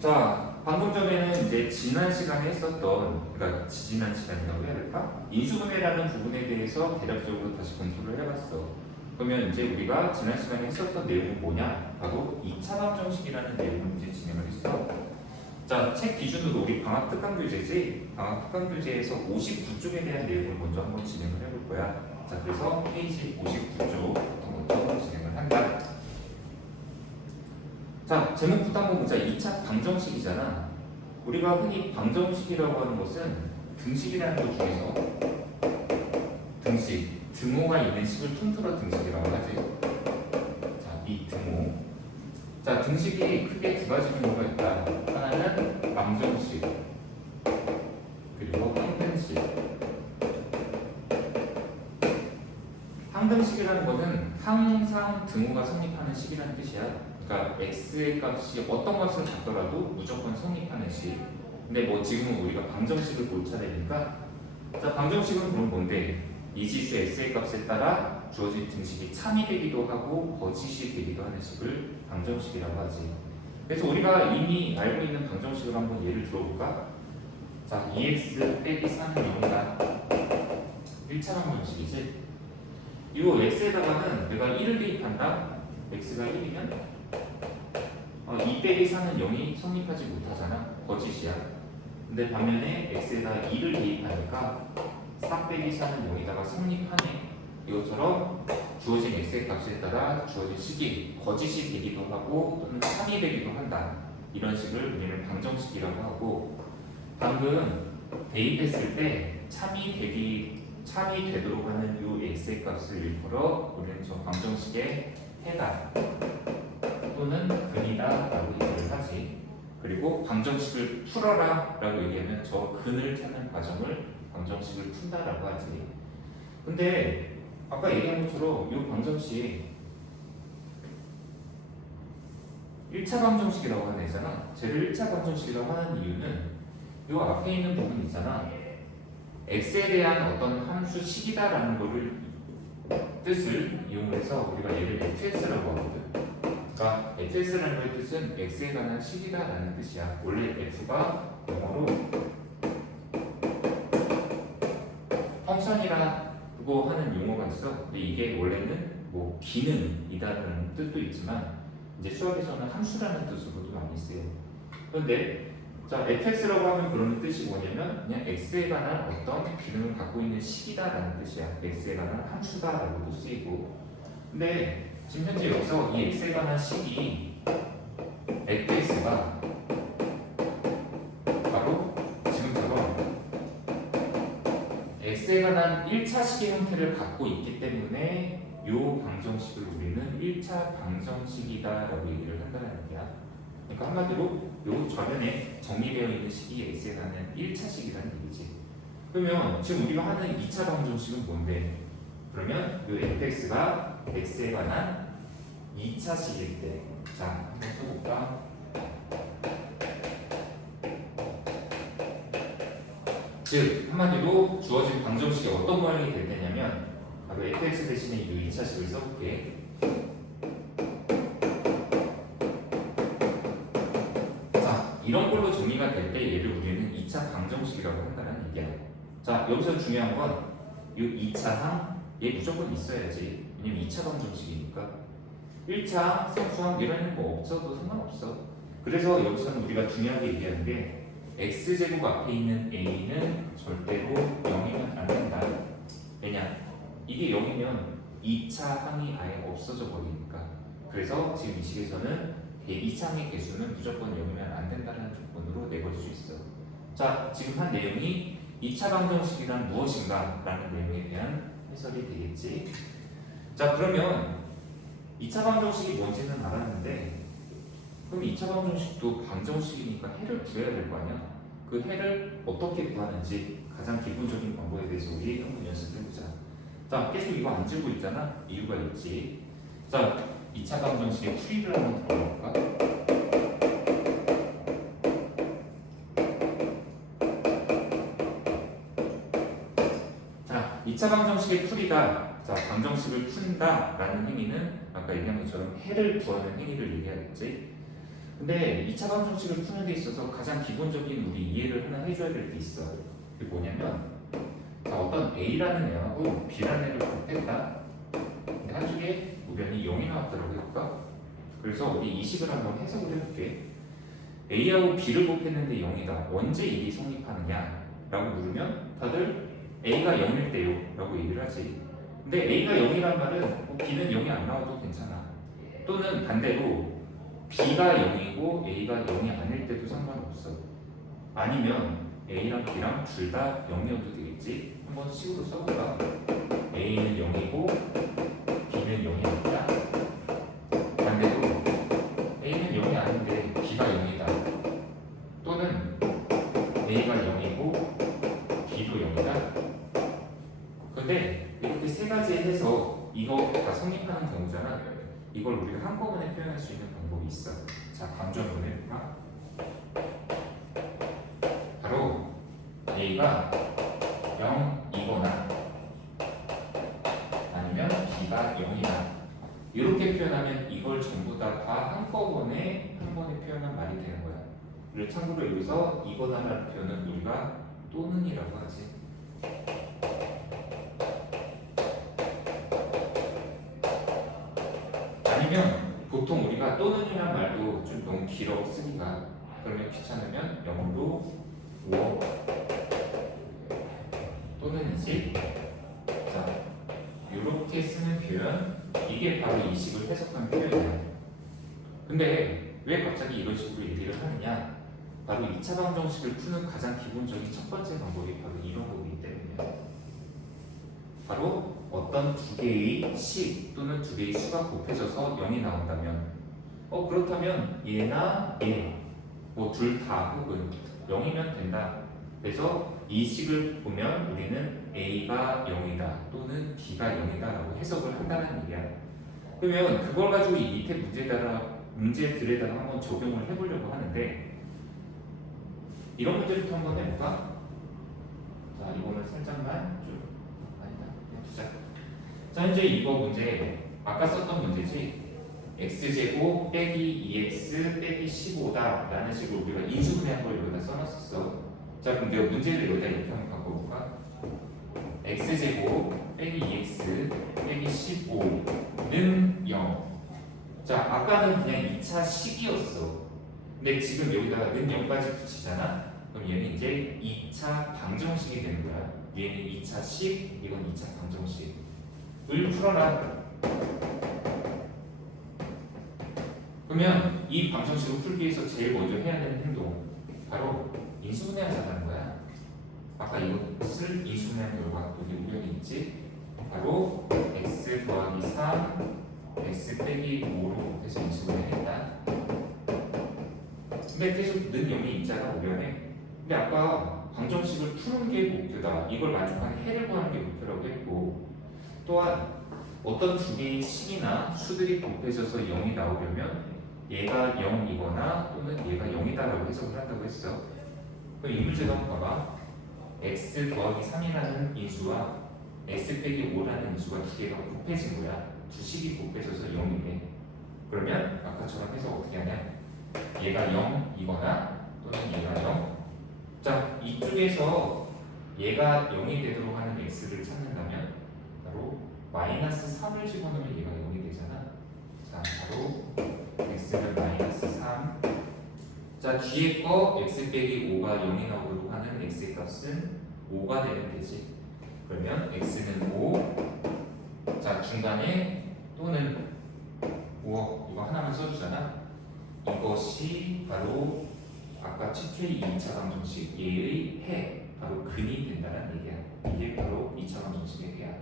자, 방금 전에는 이제 지난 시간에 했었던, 그러니까 지난 시간이라고 해야 될까? 인수분해라는 부분에 대해서 대략적으로 다시 검토를 해봤어. 그러면 이제 우리가 지난 시간에 했었던 내용은 뭐냐? 바로 2차 방정식이라는 내용을 이제 진행을 했어. 자, 책 기준으로 우리 방학 특강 교재지? 방학 특강 교재에서 59쪽에 대한 내용을 먼저 한번 진행을 해볼 거야. 자, 그래서 페이지 59쪽부터 먼저 진행을 한다. 자, 제목부터 한번 보자. 2차 방정식이잖아. 우리가 흔히 방정식이라고 하는 것은 등식이라는 것 중에서 등식, 등호가 있는 식을 통틀어 등식이라고 하지. 자, 이 등호. 자, 등식이 크게 두 가지 종류가 있다. 하나는 방정식, 그리고 항등식. 항등식이라는 것은 항상 등호가 성립하는 식이라는 뜻이야. 그러니까 x의 값이 어떤 값을 갖더라도 무조건 성립하는 식. 근데 뭐 지금은 우리가 방정식을 볼 차례니까, 자, 방정식은 그럼 뭔데? 이 지수 x의 값에 따라 주어진 등식이 참이 되기도 하고 거짓이 되기도 하는 식을 방정식이라고 하지. 그래서 우리가 이미 알고 있는 방정식을 한번 예를 들어볼까? 자, 2x 빼기 3은 0이다. 1차 방정식이지. 이 x에다가는 내가 1을 대입한다. x가 1이면 2 빼기 4는 0이 성립하지 못하잖아. 거짓이야. 근데 반면에 x에다 2를 대입하니까 4 빼기 4는 0이다가 성립하네. 이것처럼 주어진 x의 값에 따라 주어진 식이 거짓이 되기도 하고 또는 참이 되기도 한다. 이런 식을 우리는 방정식이라고 하고, 방금 대입했을 때 참이 되도록 하는 이 x의 값을 일컬어 우리는 저 방정식의 해다 또는 근이다 라고 얘기를 하지. 그리고 방정식을 풀어라 라고 얘기하면 저 근을 찾는 과정을 방정식을 푼다 라고 하지. 근데 아까 얘기한 것처럼 이 방정식 1차 방정식이라고 하는 애잖아. 쟤를 1차 방정식이라고 하는 이유는 이 앞에 있는 부분 있잖아. x에 대한 어떤 함수 식이다 라는 거를 뜻을 이용해서 우리가 얘를 fx라고 하거든. 그러니까 fx라는 거의 뜻은 x에 관한 식이다 라는 뜻이야. 원래 f가 영어로 펑션이라고 하는 용어가 있어. 근데 이게 원래는 뭐 기능이다라는 뜻도 있지만 이제 수학에서는 함수라는 뜻으로도 많이 쓰여요. 그런데 자, fx라고 하면 그러면 뜻이 뭐냐면 그냥 x에 관한 어떤 기능을 갖고 있는 식이다라는 뜻이야. x에 관한 함수다라고도 쓰이고. 근데 지금 현재 여기서 이 x에 관한 식이 fx가 바로 지금처럼 x에 관한 1차 식의 형태를 갖고 있기 때문에 이 방정식을 우리는 1차 방정식이다라고 얘기를 한다는 얘기야. 그러니까 한마디로 이 좌변에 정리되어 있는 식이 x에 관한 1차식이라는 얘기지. 그러면 지금 우리가 하는 2차 방정식은 뭔데? 그러면 이 fx가 x에 관한 2차식일 때, 자, 한번 써볼까? 즉 한마디로 주어진 방정식이 어떤 모양이 될 때냐면 바로 fx 대신에 이 2차식을 써볼게. 자, 이런 걸로 정리가 될 때 얘를 우리는 2차 방정식이라고 한다는 얘기야. 자, 여기서 중요한 건 이 2차항 얘 무조건 있어야지. 왜냐면 2차 방정식이니까. 1차 상수항 이런 거 없어도 상관없어. 그래서 여기서는 우리가 중요하게 얘기하는 게 x제곱 앞에 있는 a는 절대로 0이면 안 된다. 왜냐? 이게 0이면 2차 항이 아예 없어져 버리니까. 그래서 지금 이 식에서는 2차항의 개수는 무조건 0이면 안 된다는 조건으로 내버릴 수 있어. 자, 지금 한 내용이 2차 방정식이란 무엇인가 라는 내용에 대한 해설이 되겠지. 자, 그러면 2차 방정식이 뭔지는 알았는데 그럼 2차 방정식도 방정식이니까 해를 구해야 될 거 아니야? 그 해를 어떻게 구하는지 가장 기본적인 방법에 대해서 우리 한번 연습해보자. 자, 계속 이거 안 지우고 있잖아? 이유가 있지. 자, 2차 방정식의 풀이를 한번 들어볼까? 자, 2차 방정식의 풀이다. 자, 방정식을 푼다 라는 행위는 아까 얘기한 것처럼 해를 구하는 행위를 얘기하겠지. 근데 2차 방정식을 푸는 데 있어서 가장 기본적인 우리 이해를 하나 해줘야 될 게 있어. 그게 뭐냐면, 자, 어떤 A라는 애하고 B라는 애를 곱했다. 근데 한쪽에 우변이 0이 나왔다고 해볼까? 그래서 우리 이 식을 한번 해석을 해볼게. A하고 B를 곱했는데 0이다. 언제 이게 성립하느냐? 라고 물으면 다들 A가 0일 때요 라고 얘기를 하지. 근데 A가 0이란 말은 B는 0이 안 나와도 괜찮아. 또는 반대로 B가 0이고 A가 0이 아닐 때도 상관없어. 아니면 A랑 B랑 둘 다 0이어도 되겠지. 한번 식으로 써볼까? A는 0이고 B는 0이 아니다. 반대로 A는 0이 아닌데 B가 0이다. 또는 A가 0이고 B도 0이다. 근데 이렇게 세 가지 해서 이거 다 성립하는 경우잖아. 이걸 우리가 한꺼번에 표현할 수 있는 방법이 있어. 자, 강조 한번 해볼까? 바로 A가 0이거나 아니면 B가 0이다. 이렇게 표현하면 이걸 전부 다 한꺼번에 한 번에 표현한 말이 되는 거야. 그리고 참고로 여기서 이거나라는 표현은 우리가 또는이라고 하지. 아니면 보통 우리가 또는이란 말도 좀 너무 길어 쓰기가, 그러면 귀찮으면 영어로 or 또는이지. 자, 이렇게 쓰는 표현, 이게 바로 이 식을 해석한 표현이야. 근데 왜 갑자기 이런 식으로 얘기를 하느냐? 바로 2차 방정식을 푸는 가장 기본적인 첫 번째 방법이 바로 이런 거기 때문이야. 바로 어떤 두 개의 식 또는 두 개의 수가 곱해져서 0이 나온다면, 그렇다면 얘나 얘 뭐 둘 다 혹은 0이면 된다. 그래서 이 식을 보면 우리는 A가 0이다 또는 B가 0이다 라고 해석을 한다는 얘기야. 그러면 그걸 가지고 이 밑에 문제들에다가 한번 적용을 해보려고 하는데, 이런 문제부터 한번 해볼까? 자, 이거는 살짝만 좀 아니다 그냥 두자. 자, 현재 이거 문제 아까 썼던 문제지. x제곱 빼기 2x 빼기 15다 라는 식으로 우리가 인수분해한 걸 여기다 써놨었어. 자, 그럼 내가 문제를 여기다 이렇게 한번 바꿔볼까? x제곱 빼기 2x 빼기 15는 0. 자, 아까는 그냥 2차 식이었어. 근데 지금 여기다가 는 0까지 붙이잖아. 그럼 얘는 이제 2차 방정식이 되는 거야. 얘는 2차 식, 이건 2차 방정식을 풀어라. 그러면 이 방정식을 풀기 위해서 제일 먼저 해야 되는 행동, 바로 인수분해하자는 거야. 아까 이것을 인수분해한 결과 여기 우변이 있지. 바로 x 더하기 3 x 빼기 5로 곱해서 인수분해했다. 근데 계속 는 0이 있잖아 우변에. 근데 아까 방정식을 푸는 게 목표다, 이걸 만족하는 해를 구하는 게 목표라고 했고, 또한 어떤 두 개의 식이나 수들이 곱해져서 0이 나오려면 얘가 0이거나 또는 얘가 0이다라고 해석을 한다고 했어. 그럼 이 문제도 한번 봐봐. x 더하기 3이라는 인수와 x 빼기 5라는 인수가 두 개가 곱해진 거야. 두 식이 곱해져서 0이래. 그러면 아까처럼 해석 어떻게 하냐? 얘가 0이거나 또는 얘가 0. 자, 이쪽에서 얘가 0이 되도록 하는 x를 찾는다면 바로 마이너스 3을 집어넣으면 얘가 0이 되잖아. 자, 바로 x는 마이너스 3. 자, 뒤에 거 x 빼기 5가 0이 나오도록 하는 x의 값은 5가 되면 되지. 그러면 x는 5. 자, 중간에 또는 5, 이거 하나만 써주잖아. 이것이 바로 아까 최초의 2차 방정식 얘의 해, 바로 근이 된다는 얘기야. 이게 바로 2차 방정식의 해야.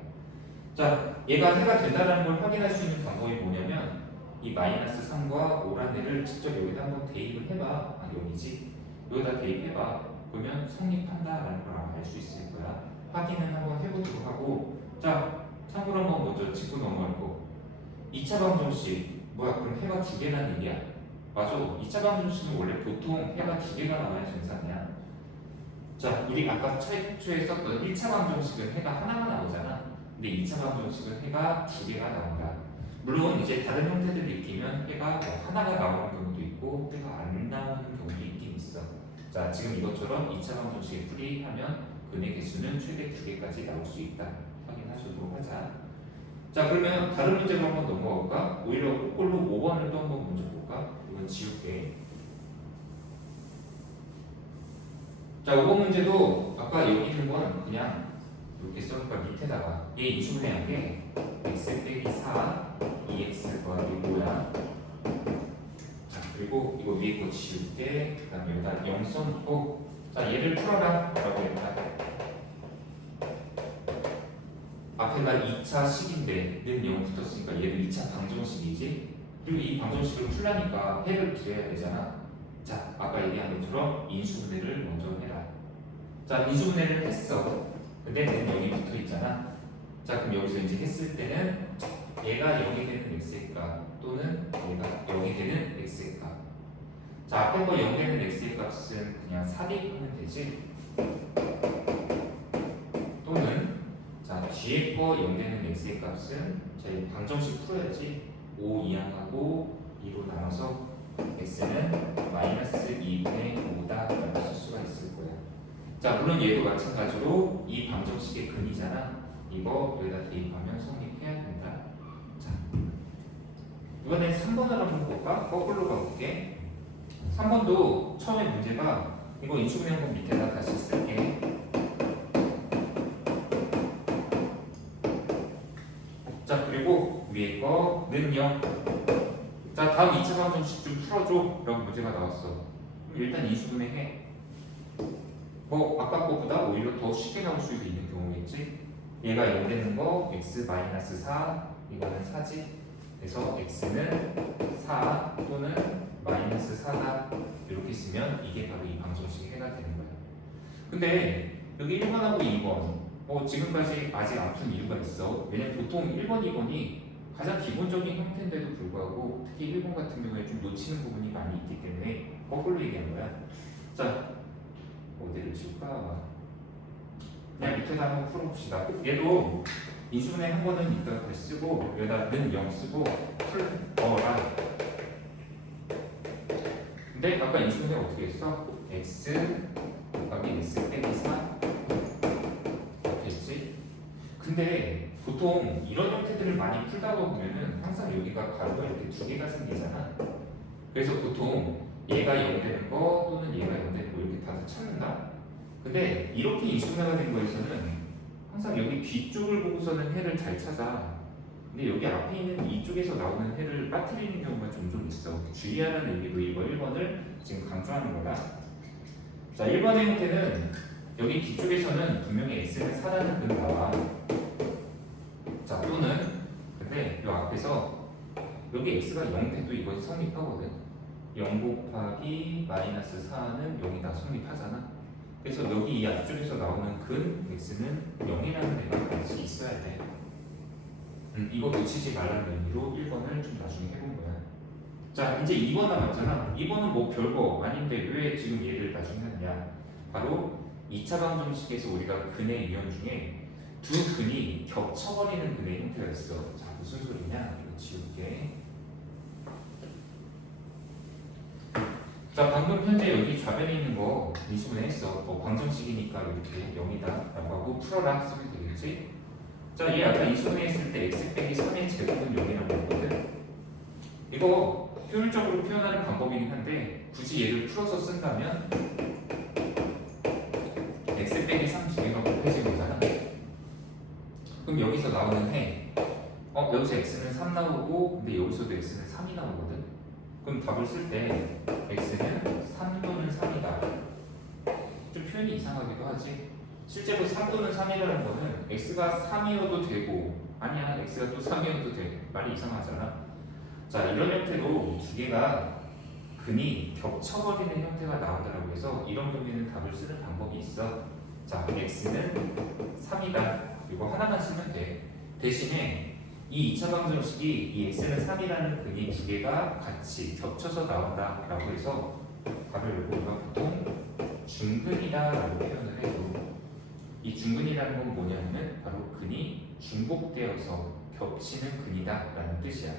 자, 얘가 해가 된다는 걸 확인할 수 있는 방법이 뭐냐면 이 마이너스 3과 5란 애를 직접 여기다 한번 대입을 해봐. 아, 여기지? 여기다 대입해봐. 그러면 성립한다라는 걸 아마 알 수 있을 거야. 확인은 한번 해보도록 하고, 자, 참고로 한번 먼저 짚고 넘어갈 거. 2차 방정식 뭐야? 그럼 해가 두 개란 얘기야? 맞아. 2차 방정식은 원래 보통 해가 두 개가 나와야 정상이야. 자, 우리 아까 최초에 썼던 1차 방정식은 해가 하나가 나오잖아. 근데 2차 방정식은 해가 두 개가 나온다. 물론 이제 다른 형태들을 익히면 해가 뭐 하나가 나오는 경우도 있고 해가 자, 지금 이것처럼 2차 방정식에 풀이하면 근의 개수는 최대 2개까지 나올 수 있다. 확인하시도록 하자. 자, 그러면 다른 문제로 한번 넘어가 볼까? 오히려 거꾸로 5번을 또 한번 먼저 볼까? 이건 지울게. 자, 5번 문제도 아까 여기 있는 건 그냥 이렇게 써니까 밑에다가 얘 인수분해한 게 x 빼기 4 2x 더하기 5야. 자, 그리고 이거 위에 거 지울게. 그 다음에 여기다 0 써놓고 자, 얘를 풀어라 라고 했다. 앞에가 2차 식인데 는 0 붙었으니까 얘는 2차 방정식이지. 그리고 이 방정식을 풀라니까 해를 구해야 되잖아. 자, 아까 얘기한 것처럼 인수분해를 먼저 해라. 자, 인수분해를 했어. 근데 는 0이 붙어 있잖아. 자, 그럼 여기서 이제 했을 때는 얘가 0이 되는 x의 값 또는 얘가 0이 되는 x의 값. 자, 앞에 거 0 되는 x의 값은 그냥 4 대입하면 되지. 또는 자, 뒤에 거 0 되는 x의 값은 자, 이 방정식 풀어야지. 5 이항하고 2로 나눠서 x는 마이너스 2분의 5다 라고 쓸 수가 있을 거야. 자, 물론 얘도 마찬가지로 이 방정식의 근이잖아. 이거 여기다 대입하면 성립해야 된다. 자, 이번엔 3번을 한번 볼까? 거꾸로 가볼게. 3번도 처음에 문제가 이거 인수분해 한번 밑에다 다시 쓸게. 자, 그리고 위에 거는 0. 자, 다음 2차 방정식 좀 풀어줘 라고 문제가 나왔어. 일단 인수분해 해. 뭐 아까 거보다 오히려 더 쉽게 나올 수도 있는 경우겠지. 얘가 0 되는 거 x 마이너스 4 이거는 4지. 그래서 x는 4 또는 마이너스 4다 이렇게 쓰면 이게 바로 이 방정식이 해가 되는 거야. 근데 여기 1번하고 2번 지금까지 아직 안 푼 이유가 있어. 왜냐면 보통 1번, 2번이 가장 기본적인 형태인데도 불구하고 특히 1번 같은 경우에 좀 놓치는 부분이 많이 있기 때문에 거꾸로 얘기한 거야. 자, 어디를 지울까? 그냥 밑에다 한번 풀어봅시다. 얘도 인수분해 한 번은 이따가 다시 쓰고 여기다 는 0 쓰고 풀어라. 근데 아까 인수분해 어떻게 했어? x 곱하기 x 빼기 4 이렇게 했지? 근데 보통 이런 형태들을 많이 풀다 보면은 항상 여기가 가로가 이렇게 두 개가 생기잖아. 그래서 보통 얘가 0 되는 거 또는 얘가 0 되는 거 이렇게 다 찾는다. 근데 이렇게 인수분해가 된 거에서는 항상 여기 뒤쪽을 보고서는 해를 잘 찾아. 근데 여기 앞에 있는 이쪽에서 나오는 해를 빠뜨리는 경우가 종종 있어. 주의하라는 의미로 이거 1번을 지금 강조하는 거다. 자, 1번의 형태는 여기 뒤쪽에서는 분명히 x는 4라는 근 나와. 자, 또는 근데 이 앞에서 여기 x가 0 돼도 이건 성립하거든. 0 곱하기 마이너스 4는 0이다 성립하잖아. 그래서 여기 이 앞쪽에서 나오는 근 x는 0이라는 애가 같이 있어야 돼. 이거 놓치지 말라는 의미로 1번을 좀 나중에 해본 거야. 자, 이제 2번 남았잖아. 2번은 뭐 별거 아닌데 왜 지금 얘를 나중에 하느냐. 바로 2차 방정식에서 우리가 근의 유형 중에 두 근이 겹쳐버리는 근의 형태가 있어. 자, 무슨 소리냐? 이거 지울게. 자, 방금 현재 여기 좌변에 있는 거 인수분해 했어. 방정식이니까 이렇게 0이다 라고 하고 풀어라 쓰면 되겠지? 자, 얘 아까 인수분해 했을 때 x 빼기 3의 제곱은 0이라고 했거든. 이거 효율적으로 표현하는 방법이긴 한데 굳이 얘를 풀어서 쓴다면 x 빼기 3 두 개가 곱해진 거잖아. 그럼 여기서 나오는 해 여기서 x는 3 나오고 근데 여기서도 x는 3이 나오거든. 그럼 답을 쓸 때 x는 3 또는 3이다. 좀 표현이 이상하기도 하지. 실제로 3 또는 3이라는 거는 x가 3이어도 되고 아니야 x가 또 3이어도 돼. 말이 이상하잖아. 자, 이런 형태로 두 개가 근이 겹쳐버리는 형태가 나온다고 해서 이런 경우에는 답을 쓰는 방법이 있어. 자, x는 3이다. 이거 하나만 쓰면 돼. 대신에 이 2차 방정식이 이 x는 3이라는 근이 두 개가 같이 겹쳐서 나온다라고 해서 답을 우리가 보통 중근이다라고 표현을 해줘. 이 중근이라는 건 뭐냐면 바로 근이 중복되어서 겹치는 근이다라는 뜻이야.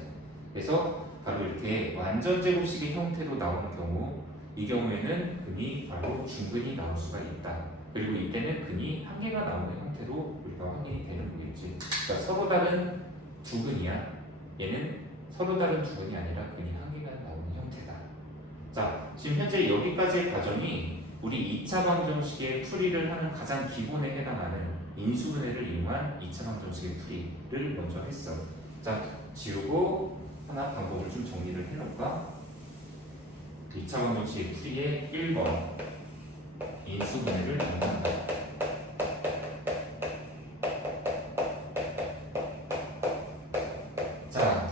그래서 바로 이렇게 완전 제곱식의 형태로 나오는 경우 이 경우에는 근이 바로 중근이 나올 수가 있다. 그리고 이때는 근이 한 개가 나오는 형태로 우리가 확인이 되는 거겠지. 그러니까 서로 다른 두 근이야. 얘는 서로 다른 두 근이 아니라 근이 한 개가 나오는 형태다. 자, 지금 현재 여기까지의 과정이 우리 2차 방정식의 풀이를 하는 가장 기본에 해당하는 인수분해를 이용한 2차 방정식의 풀이를 먼저 했어. 자, 지우고 하나 방법을 좀 정리를 해놓을까? 2차 방정식의 풀이의 1번 인수분해를 이용한다. 자,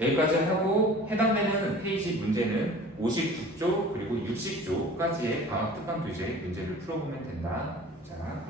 여기까지 하고 해당되는 페이지 문제는 59조 그리고 60조까지의 방학 특강 교재 문제를 풀어보면 된다. 자,